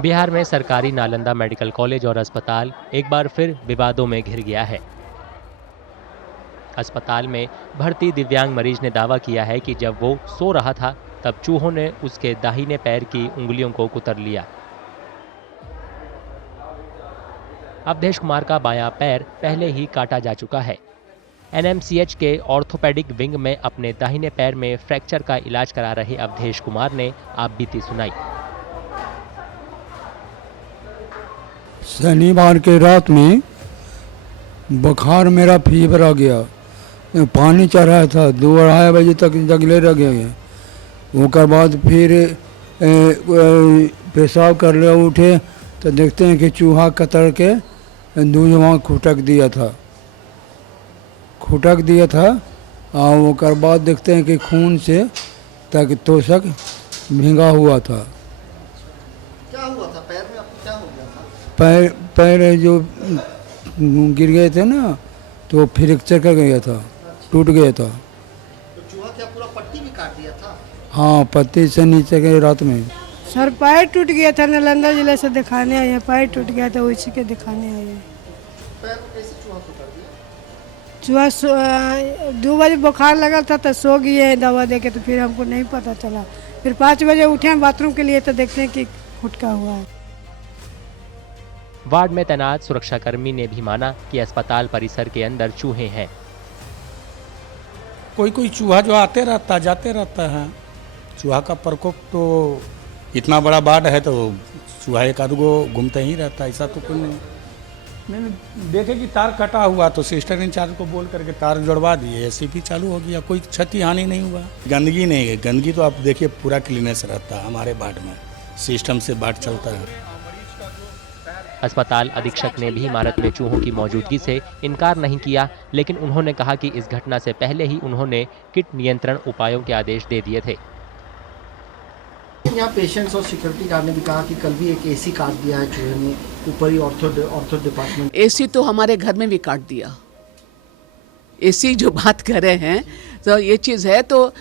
बिहार में सरकारी Nalanda medical college और अस्पताल एक बार फिर विवादों में घिर गया है। अस्पताल में भर्ती दिव्यांग मरीज ने दावा किया है कि जब वो सो रहा था तब चूहों ने उसके दाहिने पैर की उंगलियों को कुतर लिया। अवधेश कुमार का बायां पैर पहले ही काटा जा चुका है। एनएमसीएच के ऑर्थोपेडिक विंग में अपने दाहिने पैर में फ्रैक्चर का इलाज करा रहे अवधेश कुमार ने आपबीती सुनाई। शनिवार के रात में बुखार, मेरा फीवर आ गया, पानी चढ़ा था, 2-2:30 बजे तक जगले रह गए। उसके बाद फिर पेशाब कर ले उठे तो देखते हैं कि चूहा कतर के दूध वहाँ खुटक दिया था और उसके बाद देखते हैं कि खून से तक तोशक भींगा हुआ था। क्या हुआ था पैर में? आपको क्या हो गया था? पैर जो गिर गए थे ना तो फ्रैक्चर कर गया था, टूट गया था। तो चूहा क्या पूरा पट्टी भी काट दिया था? हाँ, पत्ती से नीचे के रात में। सर पैर टूट गया था, नालंदा जिले से दिखाने आए हैं, पैर टूट गया था, उसी के दिखाने आए हैं। पैर में कैसे चूहा कुतर दिया? चूहा 2 बजे बुखार लगा था तो सो गए दवा दे के, तो फिर हमको नहीं पता चला। फिर 5 बजे उठे हैं बाथरूम के लिए तो देखते हैं कि फुटका हुआ है। वार्ड में तैनात सुरक्षाकर्मी ने भी माना कि अस्पताल परिसर के अंदर चूहे हैं। कोई चूहा जो आते रहता जाते रहता है। चूहा का प्रकोप तो इतना बड़ा वार्ड है तो चूहा एक आध गो घूमते ही रहता है, ऐसा तो कोई नहीं। मैंने देखे कि तार कटा हुआ तो सिस्टर इंचार्ज को बोल करके तार जुड़वा दिए, एसीपी चालू हो गया, कोई क्षति हानि नहीं हुआ। गंदगी नहीं है, गंदगी तो आप देखिए पूरा क्लीनेस रहता है हमारे वार्ड में, सिस्टम से वार्ड चलता है। अस्पताल अधीक्षक ने भी इमारत में चूहों की मौजूदगी से इनकार नहीं किया, लेकिन उन्होंने कहा कि इस घटना से पहले ही उन्होंने कीट नियंत्रण उपायों के आदेश दे दिए थे। यहाँ पेशेंट्स और सिक्योरिटी गार्ड ने भी कहा कि कल भी एक एसी काट दिया है चूहे ने, ऊपर ही ऑर्थो डिपार्टमेंट। एसी तो हमारे घर में भी काट दिया। एसी जो बात कर रहे हैं तो ये चीज़ है, तो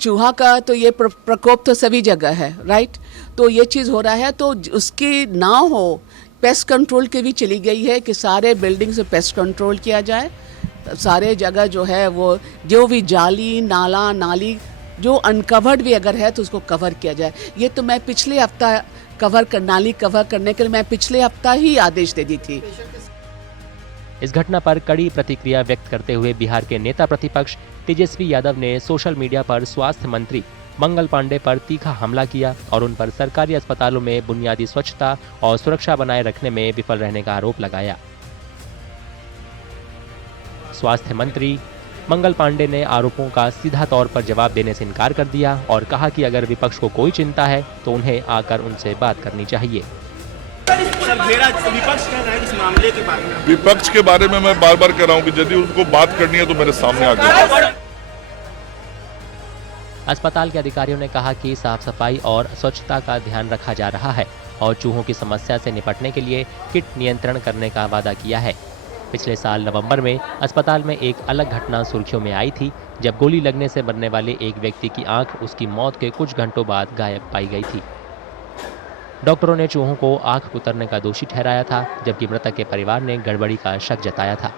चूहा का तो ये प्रकोप तो सभी जगह है, राइट। तो ये चीज़ हो रहा है तो उसकी ना हो, पेस्ट कंट्रोल की भी चली गई है कि सारे बिल्डिंग से पेस्ट कंट्रोल किया जाए। सारे जगह जो है वो जो भी जाली नाला नाली जो अनकवर्ड भी अगर है तो उसको कवर किया जाए। ये तो मैं पिछले हफ्ता नाली कवर करने के लिए मैं पिछले हफ्ता ही आदेश दे दी थी। इस घटना पर कड़ी प्रतिक्रिया व्यक्त करते हुए बिहार के नेता प्रतिपक्ष तेजस्वी यादव ने सोशल मीडिया पर स्वास्थ्य मंत्री मंगल पांडे पर तीखा हमला किया और उन पर सरकारी अस्पतालों में बुनियादी स्वच्छता और सुरक्षा बनाए रखने में विफल रहने का आरोप लगाया। स्वास्थ्य मंत्री मंगल पांडे ने आरोपों का सीधा तौर पर जवाब देने से इनकार कर दिया और कहा कि अगर विपक्ष को कोई चिंता है तो उन्हें आकर उनसे बात करनी चाहिए। विपक्ष के बारे में मैं बार बार कह रहा हूं कि यदि उनको बात करनी है तो मेरे सामने आ जाए। अस्पताल के अधिकारियों ने कहा कि साफ सफाई और स्वच्छता का ध्यान रखा जा रहा है और चूहों की समस्या से निपटने के लिए कीट नियंत्रण करने का वादा किया है। पिछले साल नवंबर में अस्पताल में एक अलग घटना सुर्खियों में आई थी, जब गोली लगने से मरने वाले एक व्यक्ति की आंख उसकी मौत के कुछ घंटों बाद गायब पाई गई थी। डॉक्टरों ने चूहों को आंख उतरने का दोषी ठहराया था, जबकि मृतक के परिवार ने गड़बड़ी का शक जताया था।